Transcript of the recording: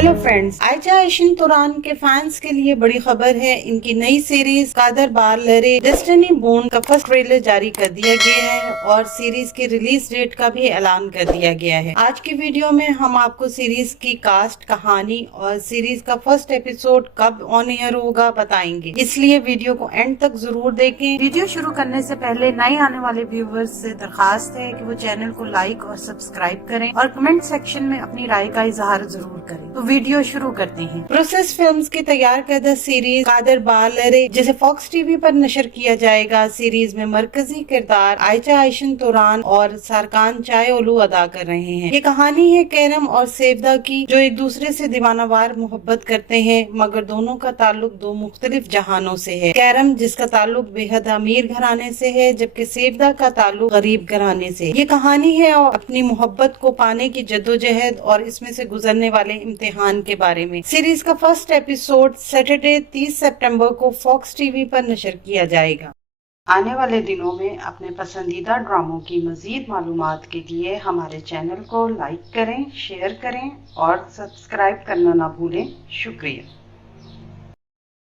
Hello friends, Ayesha आयशिन तुरान के fans के लिए बड़ी खबर है। इनकी नई सीरीज कादर बार लरे डेस्टिनी बोर्न का फर्स्ट ट्रेलर जारी कर दिया गया है और सीरीज की रिलीज डेट का भी ऐलान कर दिया गया है। आज की वीडियो में हम आपको सीरीज की कास्ट, कहानी और सीरीज का फर्स्ट एपिसोड कब ऑन एयर होगा बताएंगे, इसलिए वीडियो को एंड तक जरूर देखें। वीडियो शुरू करने से पहले नए आने वाले व्यूवर्स से दरखास्त है कि वो चैनल को लाइक और सब्सक्राइब करें और कमेंट सेक्शन में अपनी राय का इजहार जरूर करें। तो वीडियो शुरू करते हैं। प्रोसेस फिल्म्स की तैयार करदा सीरीज कादर बार लरे जिसे फॉक्स टीवी पर नशर किया जाएगा। सीरीज में मरकजी किरदार आयशा आयशिन तुरान और सरकान चायोलू अदा कर रहे हैं। ये कहानी है कैरम और सेवदा की, जो एक दूसरे से दीवानावार मोहब्बत करते हैं, मगर दोनों का ताल्लुक दो मुख्तलिफ जहानों से है। कैरम जिसका ताल्लुक बेहद अमीर घराने से है, जबकि सेवदा का ताल्लुक गरीब घराने से। ये कहानी है और अपनी मोहब्बत को पाने की जद्दोजहद और इसमें से गुजरने वाले इम्तिहान के बारे में। सीरीज का फर्स्ट एपिसोड सैटरडे 30 सितंबर को फॉक्स टीवी पर नशर किया जाएगा। आने वाले दिनों में अपने पसंदीदा ड्रामों की मजीद मालूमात के लिए हमारे चैनल को लाइक करें, शेयर करें और सब्सक्राइब करना ना भूलें। शुक्रिया।